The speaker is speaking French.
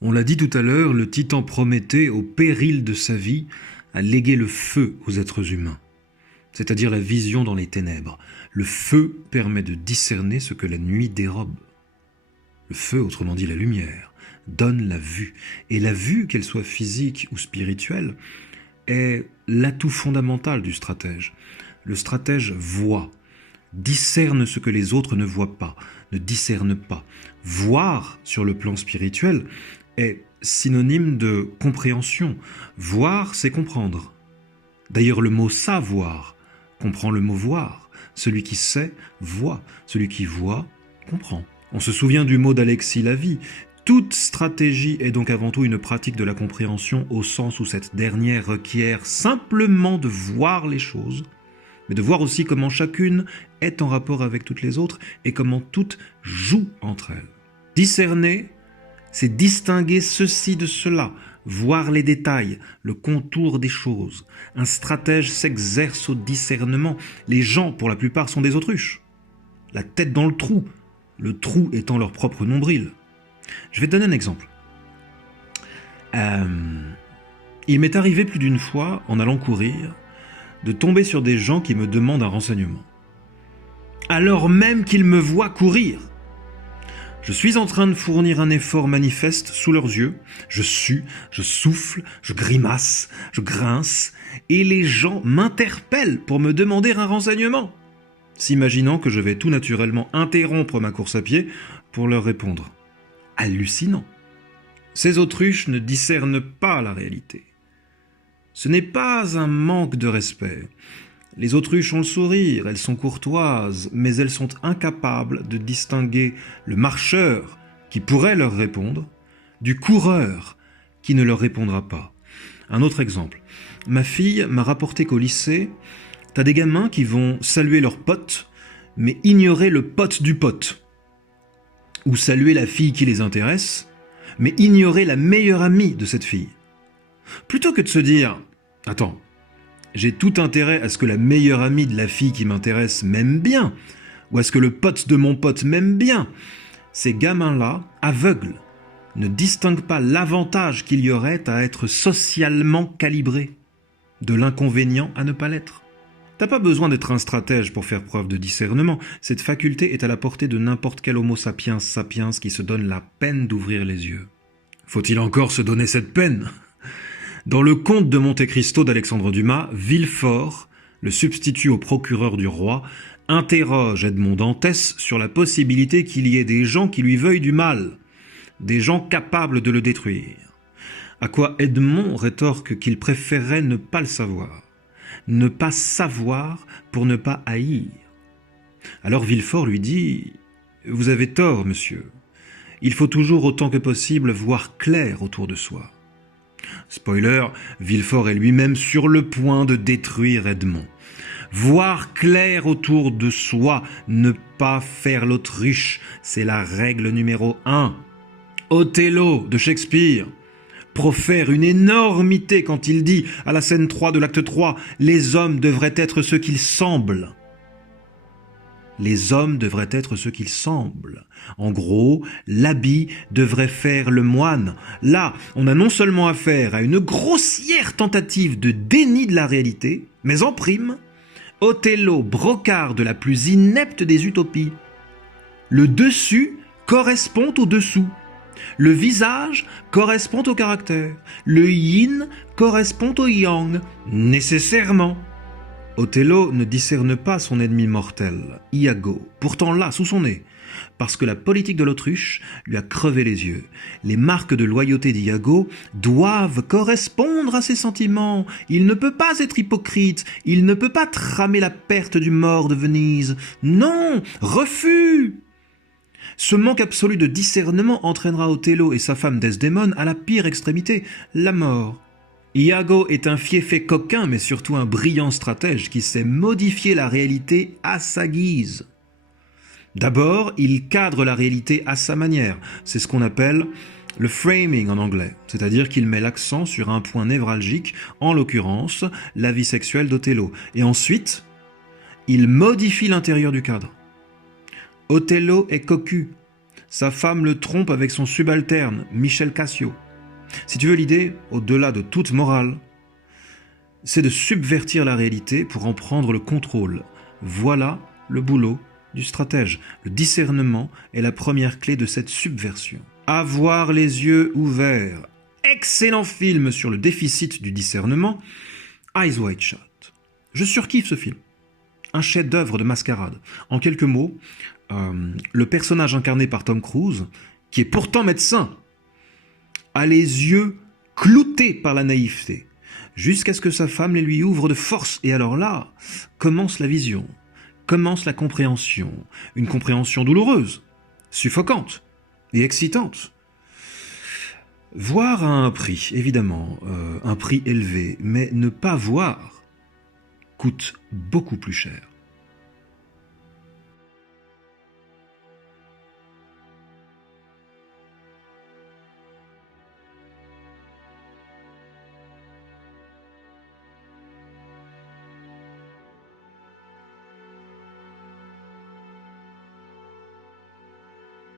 On l'a dit tout à l'heure, le titan Prométhée, au péril de sa vie, a légué le feu aux êtres humains, c'est-à-dire la vision dans les ténèbres. Le feu permet de discerner ce que la nuit dérobe. Le feu, autrement dit la lumière, donne la vue. Et la vue, qu'elle soit physique ou spirituelle, est l'atout fondamental du stratège. Le stratège voit, discerne ce que les autres ne voient pas, ne discernent pas. Voir sur le plan spirituel est synonyme de compréhension. Voir, c'est comprendre. D'ailleurs, le mot savoir comprend le mot voir. Celui qui sait, voit. Celui qui voit, comprend. On se souvient du mot d'Alexis Lavie. Toute stratégie est donc avant tout une pratique de la compréhension au sens où cette dernière requiert simplement de voir les choses, mais de voir aussi comment chacune est en rapport avec toutes les autres et comment toutes jouent entre elles. Discerner, c'est distinguer ceci de cela, voir les détails, le contour des choses. Un stratège s'exerce au discernement. Les gens, pour la plupart, sont des autruches. La tête dans le trou étant leur propre nombril. Je vais te donner un exemple. Il m'est arrivé plus d'une fois, en allant courir, de tomber sur des gens qui me demandent un renseignement. Alors même qu'ils me voient courir. Je suis en train de fournir un effort manifeste sous leurs yeux. Je sue, je souffle, je grimace, je grince, et les gens m'interpellent pour me demander un renseignement, s'imaginant que je vais tout naturellement interrompre ma course à pied pour leur répondre. Hallucinant. Ces autruches ne discernent pas la réalité. Ce n'est pas un manque de respect. Les autruches ont le sourire, elles sont courtoises, mais elles sont incapables de distinguer le marcheur qui pourrait leur répondre du coureur qui ne leur répondra pas. Un autre exemple. Ma fille m'a rapporté qu'au lycée, t'as des gamins qui vont saluer leur pote, mais ignorer le pote du pote. Ou saluer la fille qui les intéresse, mais ignorer la meilleure amie de cette fille. Plutôt que de se dire « Attends, j'ai tout intérêt à ce que la meilleure amie de la fille qui m'intéresse m'aime bien, ou à ce que le pote de mon pote m'aime bien », ces gamins-là, aveugles, ne distinguent pas l'avantage qu'il y aurait à être socialement calibré, de l'inconvénient à ne pas l'être. T'as pas besoin d'être un stratège pour faire preuve de discernement. Cette faculté est à la portée de n'importe quel homo sapiens sapiens qui se donne la peine d'ouvrir les yeux. Faut-il encore se donner cette peine ? Dans le Comte de Monte Cristo d'Alexandre Dumas, Villefort, le substitut au procureur du roi, interroge Edmond Dantès sur la possibilité qu'il y ait des gens qui lui veuillent du mal, des gens capables de le détruire. À quoi Edmond rétorque qu'il préférerait ne pas le savoir. Ne pas savoir pour ne pas haïr. Alors Villefort lui dit « Vous avez tort, monsieur. Il faut toujours autant que possible voir clair autour de soi. » Spoiler, Villefort est lui-même sur le point de détruire Edmond. Voir clair autour de soi, ne pas faire l'autruche, c'est la règle numéro 1. Othello de Shakespeare profère une énormité quand il dit, à la scène 3 de l'acte 3, « Les hommes devraient être ce qu'ils semblent ». Les hommes devraient être ce qu'ils semblent. En gros, l'habit devrait faire le moine. Là, on a non seulement affaire à une grossière tentative de déni de la réalité, mais en prime, Othello brocarde la plus inepte des utopies. Le dessus correspond au dessous. Le visage correspond au caractère. Le yin correspond au yang, nécessairement. Othello ne discerne pas son ennemi mortel, Iago, pourtant là, sous son nez, parce que la politique de l'autruche lui a crevé les yeux. Les marques de loyauté d'Iago doivent correspondre à ses sentiments. Il ne peut pas être hypocrite, il ne peut pas tramer la perte du mort de Venise. Non, refus! Ce manque absolu de discernement entraînera Othello et sa femme Desdémone à la pire extrémité, la mort. Iago est un fieffé coquin, mais surtout un brillant stratège qui sait modifier la réalité à sa guise. D'abord, il cadre la réalité à sa manière. C'est ce qu'on appelle le framing en anglais, c'est-à-dire qu'il met l'accent sur un point névralgique, en l'occurrence la vie sexuelle d'Othello. Et ensuite, il modifie l'intérieur du cadre. Othello est cocu. Sa femme le trompe avec son subalterne, Michel Cassio. Si tu veux l'idée, au-delà de toute morale, c'est de subvertir la réalité pour en prendre le contrôle. Voilà le boulot du stratège. Le discernement est la première clé de cette subversion. Avoir les yeux ouverts. Excellent film sur le déficit du discernement, Eyes Wide Shut. Je surkiffe ce film. Un chef-d'œuvre de mascarade. En quelques mots, le personnage incarné par Tom Cruise, qui est pourtant médecin, a les yeux cloutés par la naïveté, jusqu'à ce que sa femme les lui ouvre de force. Et alors là, commence la vision, commence la compréhension. Une compréhension douloureuse, suffocante et excitante. Voir a un prix, évidemment, un prix élevé, mais ne pas voir coûte beaucoup plus cher.